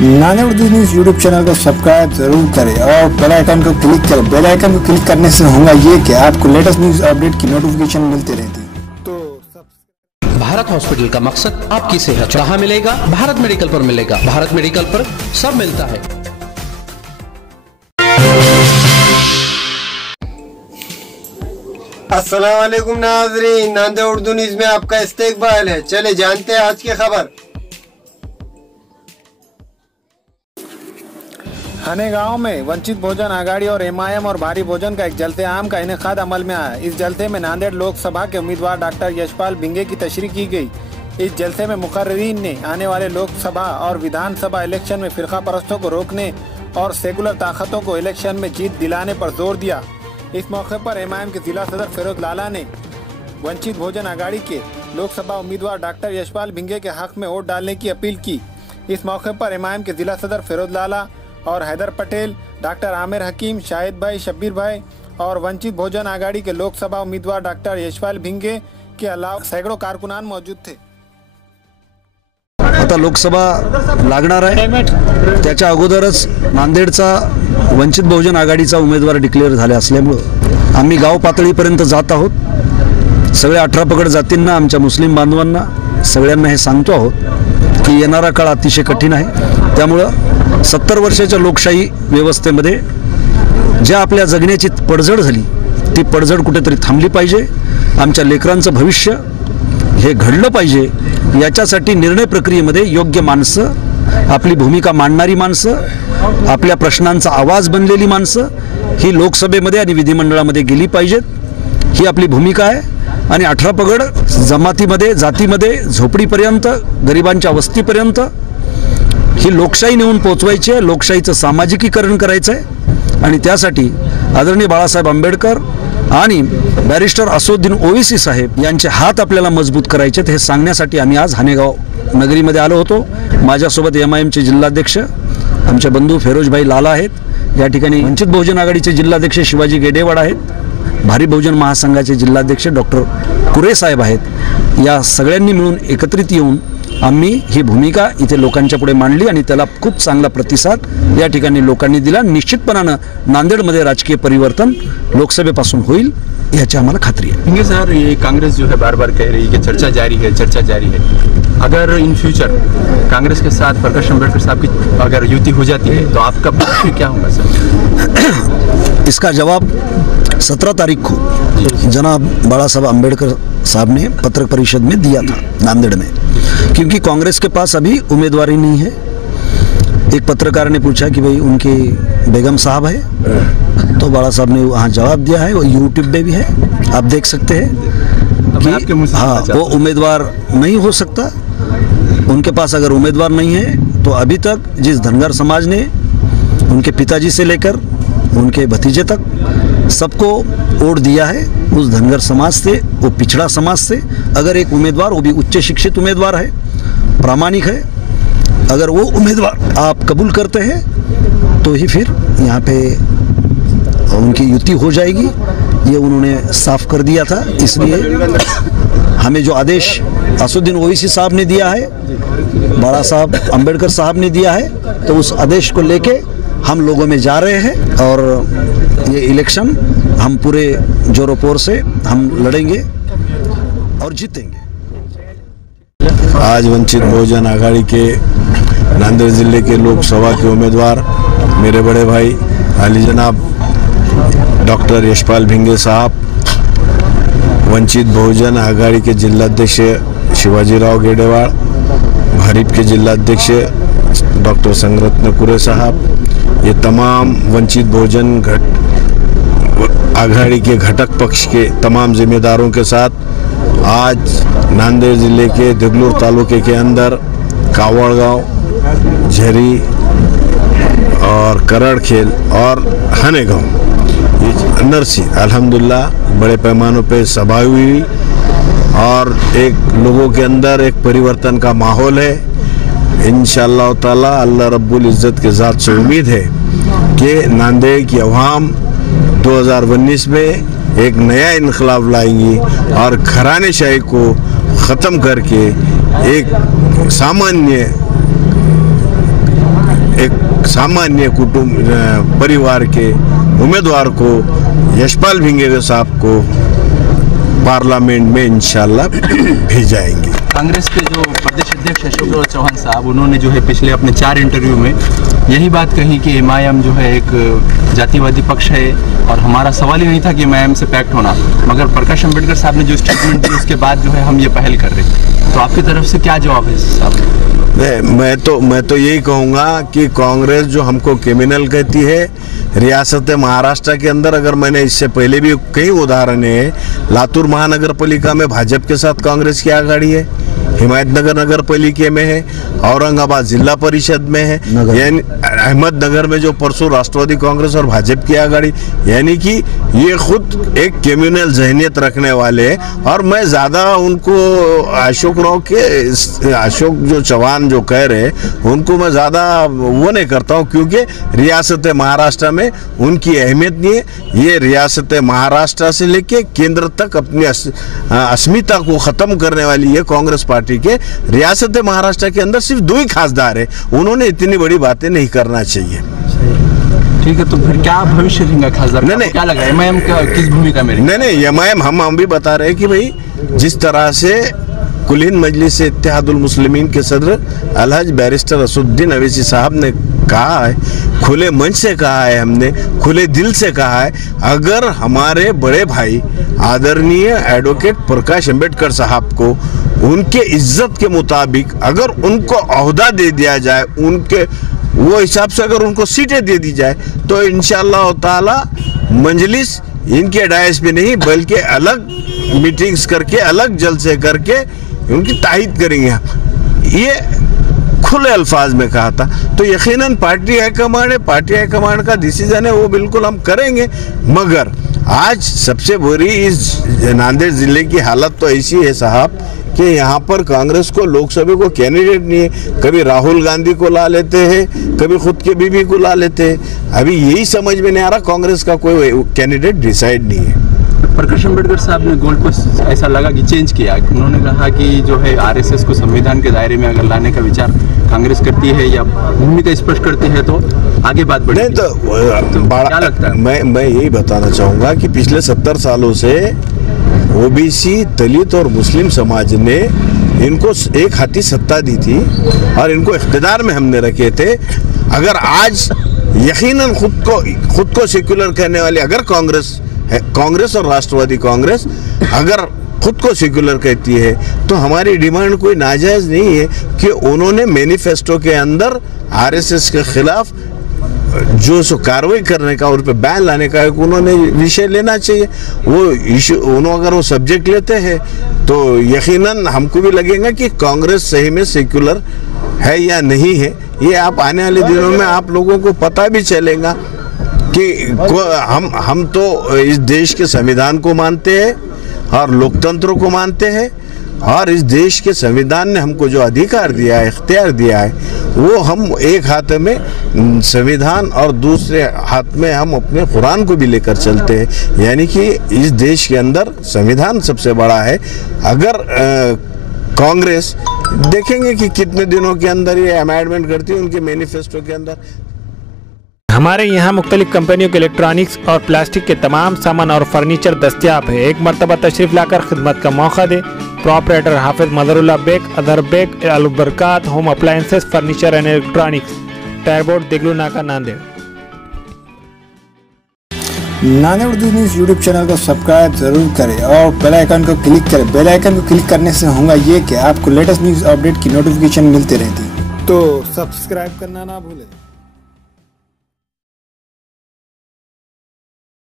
Nanded Urdu news YouTube channel को subscribe जरूर करें और बेल आइकन को क्लिक करें। बेल आइकन को क्लिक करने से होगा ये कि आपको लेटेस्ट न्यूज़ अपडेट की नोटिफिकेशन मिलती रहती है। तो भारत हॉस्पिटल का मकसद आपकी सेहत कहाँ मिलेगा? भारत मेडिकल पर मिलेगा। भारत मेडिकल पर सब मिलता है। अस्सलाम वालेकुम नाज़रीन, नांदेड़ उर्दू न्यूज़ में आपका इस्तकबाल है। चले जानते हैं आज की खबर। हने गांव में वंचित बहुजन आघाड़ी और एमआईएम और भारी भोजन का एक जलते आम का इनेकाद अमल में आया। इस जलसे में नांदेड़ लोकसभा के उम्मीदवार डॉक्टर यशपाल भिंगे की तशरीह की गई। इस जलसे में मुकर्रीरीन ने आने वाले लोकसभा और विधानसभा इलेक्शन में फिरका परस्तों को रोकने और सेकुलर ताकतों को इलेक्शन में जीत दिलाने पर जोर दिया। इस मौके पर एमआईएम के जिला सदर फिरोज लाला ने वंचित बहुजन आघाड़ी के लोकसभा उम्मीदवार डॉक्टर यशपाल भिंगे के हक में वोट डालने की अपील की। इस मौके पर एमआईएम के जिला सदर फिरोज लाला और हैदर पटेल, डॉक्टर आमिर हकीम, शाहिद भाई, शब्बीर भाई और वंचित बहुजन आघाड़ी के लोकसभा उम्मीदवार डॉक्टर यशपाल भिंगे के अलावा सैकड़ों कारकुनान मौजूद थे। आता लोकसभा लागणार आहे, त्याच्या अगोदरच नांदेडचा वंचित बहुजन आघाडीचा उमेदवार डिक्लेअर झाले असल्यामुळे आम्ही गाव पातळीपर्यंत जात आहोत। सगळ्या 18 पगड जातींना, आमच्या मुस्लिम बांधवांना सगळ्यांना हे सांगतो आहोत की येणारा काळ अतिशय कठीण आहे। त्यामुळे 70 वर्षाच्या लोकशाही व्यवस्थेमध्ये ज्या आपल्या जगण्याची पडझड झाली ती पडझड कुठेतरी थांबली पाहिजे। आमच्या लेकरांचं भविष्य हे घडलं पाहिजे। याच्यासाठी निर्णय प्रक्रियेमध्ये योग्य माणसं, आपली भूमिका मांडणारी माणसं, आपल्या प्रश्नांचा आवाज बनलेली माणसं ही लोकसभेमध्ये आणि विधिमंडळामध्ये गेली पाहिजेत। ही आपली भूमिका आहे। आणि 18 पगड जमातीमध्ये, जातीमध्ये, झोपडीपर्यंत, गरिबांच्या वस्तीपर्यंत ही लोकशाही नेऊन पोहोचवायची आहे। लोकशाहीचं सामाजिकीकरण करायचं आहे आणि त्यासाठी आदरणीय बाळासाहेब आंबेडकर आणि बॅरिस्टर असदुद्दीन ओवैसी साहेब यांचे हात आपल्याला मजबूत करायचे हे सांगण्यासाठी आम्ही आज हानेगाव नगरीमध्ये आलो होतो। माझ्यासोबत एमआईएमचे जिल्हाध्यक्ष आमचे बंधू फिरोजभाई लाला आहेत। या ठिकाणी वंचित बहुजन आघाडीचे जिल्हाध्यक्ष शिवाजी गेडेवाड आहेत। भारी बहुजन महासंघाचे जिल्हाध्यक्ष डॉक्टर कुरे साहेब आहेत। या सगळ्यांनी मिळून एकत्रित येऊन आम्ही ही भूमिका इथे लोकांच्या पुढे मांडली आणि त्याला खूप चांगला प्रतिसाद या ठिकाणी लोकांनी दिला। निश्चितपणाने नांदेडमध्ये राजकीय परिवर्तन लोकसभेपासून होईल याची आम्हाला खात्री है। भिंगे सर, ये कांग्रेस जो है बार बार कह रही है कि चर्चा जारी है। अगर इन फ्यूचर कांग्रेस के साथ प्रकाश आंबेडकर साहब की अगर युति हो जाती है तो आपका पक्ष क्या होगा सर? इसका जवाब 17 तारीख को जनाब बाला साहब आंबेडकर साहब ने पत्रकार परिषद में दिया था नांदेड़ में, क्योंकि कांग्रेस के पास अभी उम्मीदवारी नहीं है। एक पत्रकार ने पूछा कि भाई उनके बेगम साहब है, तो बाला साहब ने वहाँ जवाब दिया है, वो यूट्यूब पे भी है, आप देख सकते हैं कि हाँ वो उम्मीदवार नहीं हो सकता। उनके पास अगर उम्मीदवार नहीं है तो अभी तक जिस धनगर समाज ने उनके पिताजी से लेकर उनके भतीजे तक सबको वोट दिया है, उस धनगर समाज से, वो पिछड़ा समाज से अगर एक उम्मीदवार, वो भी उच्च शिक्षित उम्मीदवार है, प्रामाणिक है, अगर वो उम्मीदवार आप कबूल करते हैं तो ही फिर यहाँ पे उनकी युति हो जाएगी। ये उन्होंने साफ कर दिया था। इसलिए हमें जो आदेश असदुद्दीन ओवैसी साहब ने दिया है, बाला साहब आंबेडकर साहब ने दिया है, तो उस आदेश को लेके हम लोगों में जा रहे हैं और ये इलेक्शन हम पूरे जोरों से हम लड़ेंगे और जीतेंगे। आज वंचित बहुजन आघाड़ी के नांदेड़ जिले के लोकसभा के उम्मीदवार मेरे बड़े भाई आली जनाब डॉक्टर यशपाल भिंगे साहब, वंचित बहुजन आघाड़ी के जिलाध्यक्ष शिवाजीराव गेडेवाड़, भारीप के जिलाध्यक्ष डॉक्टर संगरत्न कुरे साहब, ये तमाम वंचित बहुजन आघाड़ी के घटक पक्ष के तमाम जिम्मेदारों के साथ आज नांदेड़ ज़िले के देगलूर तालुके के अंदर कावड़गांव, झरी और करड़खेल और हनेगांव, ये नरसी अल्हम्दुलिल्लाह बड़े पैमानों पे सभा हुई और एक लोगों के अंदर एक परिवर्तन का माहौल है। इंशाअल्लाह ताला अल्लाह रब्बुल इज़्ज़त के ज़ात से उम्मीद है कि नांदेड़ की अवाम 2019 में एक नया इनकलाब लाएंगी और घराने शाही को ख़त्म करके एक सामान्य सामान्य कुटुंब परिवार के उम्मीदवार को यशपाल भिंगे साहब को पार्लियामेंट में इंशाल्लाह भेजाएंगे। कांग्रेस के जो प्रदेश अध्यक्ष अशोक चौहान साहब, उन्होंने जो है पिछले अपने 4 इंटरव्यू में यही बात कही कि एमआईएम जो है एक जातिवादी पक्ष है और हमारा सवाल ही नहीं था कि एमआईएम से पैक्ट होना, मगर प्रकाश अंबेडकर साहब ने जो स्टेटमेंट दी उसके बाद जो है हम ये पहल कर रहे हैं। तो आपकी तरफ से क्या जवाब है साहब? मैं तो यही कहूँगा कि कांग्रेस जो हमको क्रिमिनल कहती है, रियासत महाराष्ट्र के अंदर, अगर मैंने इससे पहले भी कई उदाहरण है, लातूर महानगर पालिका में भाजपा के साथ कांग्रेस की आघाड़ी है, हिमायतनगर नगर पालिका में है, औरंगाबाद जिला परिषद में है, यानी अहमदनगर में जो परसों राष्ट्रवादी कांग्रेस और भाजपा की आघाड़ी, यानी कि ये खुद एक कम्युनल जहनियत रखने वाले हैं। और मैं ज़्यादा उनको अशोक जो चौहान जो कह रहे हैं उनको मैं ज़्यादा वो नहीं करता हूँ, क्योंकि रियासत महाराष्ट्र में उनकी अहमियत नहीं है। ये रियासत महाराष्ट्र से लेके केंद्र तक अपनी अस्मिता को ख़त्म करने वाली है कांग्रेस पार्टी के। रियासत महाराष्ट्र के अंदर सिर्फ 2 ही खासदार है, उन्होंने इतनी बड़ी बातें नहीं करना चाहिए। ठीक है, तो फिर क्या भविष्य रहेगा खासदार? नहीं, क्या लगा एमआईएम का किस भूमिका में? नहीं, एमआईएम हम भी बता रहे हैं कि भाई जिस तरह से कुलीन मजलिस इत्तेहादुल मुस्लिमीन के सदर अलहज बैरिस्टर असुद्दीन अवैसी साहब ने कहा है, खुले मन से कहा है, हमने खुले दिल से कहा है, अगर हमारे बड़े भाई आदरणीय एडवोकेट प्रकाश अंबेडकर साहब को उनके इज्जत के मुताबिक अगर उनको ओहदा दे दिया जाए, उनके वो हिसाब से अगर उनको सीटें दे दी जाए, तो इंशाअल्लाह ताला मजलिस इनके डायस पे नहीं बल्कि अलग मीटिंग्स करके, अलग जलसे करके उनकी तायद करेंगे। ये खुले अल्फाज में कहा था। तो यकीनन पार्टी हाईकमांड है, पार्टी हाईकमांड का डिसीजन है, वो बिल्कुल हम करेंगे। मगर आज सबसे बुरी इस नांदेड़ जिले की हालत तो ऐसी है साहब कि यहाँ पर कांग्रेस को लोकसभा को कैंडिडेट नहीं है। कभी राहुल गांधी को ला लेते हैं, कभी खुद के बीबी को ला लेते हैं। अभी यही समझ में नहीं आ रहा, कांग्रेस का कोई कैंडिडेट डिसाइड नहीं है। प्रकाश अंबेडकर साहब ने गोल पोस्ट ऐसा लगा कि चेंज किया। उन्होंने कहा कि जो है आरएसएस को संविधान के दायरे में अगर लाने का विचार कांग्रेस करती है या भूमिका स्पष्ट करती है तो आगे बात बढ़ेगी। तो क्या लगता है? मैं यही बताना चाहूँगा कि पिछले 70 सालों से ओबीसी, दलित और मुस्लिम समाज ने इनको एक हाथी सत्ता दी थी और इनको इख्तिदार में हमने रखे थे। अगर आज यकीनन खुद को सेक्युलर कहने वाली अगर कांग्रेस और राष्ट्रवादी कांग्रेस अगर खुद को सेक्युलर कहती है, तो हमारी डिमांड कोई नाजायज नहीं है कि उन्होंने मैनिफेस्टो के अंदर आरएसएस के खिलाफ जो कार्रवाई करने का, उन पर बैन लाने का एक उन्होंने विषय लेना चाहिए। वो इशू अगर वो सब्जेक्ट लेते हैं तो यकीनन हमको भी लगेगा कि कांग्रेस सही में सेक्युलर है या नहीं है। ये आप आने वाले दिनों में आप लोगों को पता भी चलेगा कि हम तो इस देश के संविधान को मानते हैं और लोकतंत्र को मानते हैं, और इस देश के संविधान ने हमको जो अधिकार दिया है, इख्तियार दिया है, वो हम एक हाथ में संविधान और दूसरे हाथ में हम अपने कुरान को भी लेकर चलते हैं। यानी कि इस देश के अंदर संविधान सबसे बड़ा है। अगर कांग्रेस देखेंगे कि कितने दिनों के अंदर ये अमेंडमेंट करती है उनके मैनिफेस्टो के अंदर। हमारे यहाँ मुख्तलिफ कंपनियों के इलेक्ट्रॉनिक्स और प्लास्टिक के तमाम सामान और फर्नीचर दस्तियाब है। एक मरतबा तशरीफ लाकर खिदमत का मौका दे। प्रोपराइटर हाफिज मदरुल्लाह बेग, अदर Baig, Albarkat home appliances, furniture and electronics, टायरबोर्ड, Deglur Naka, Nanded. Nanded Urdu news YouTube channel को सब्सक्राइब जरूर करें और बेल आइकन को क्लिक करें। बेल आइकन को क्लिक करने से होगा ये कि आपको लेटेस्ट न्यूज़ अपडेट की नोटिफिकेशन मिलती रहती है, तो सब्सक्राइब करना ना भूलें।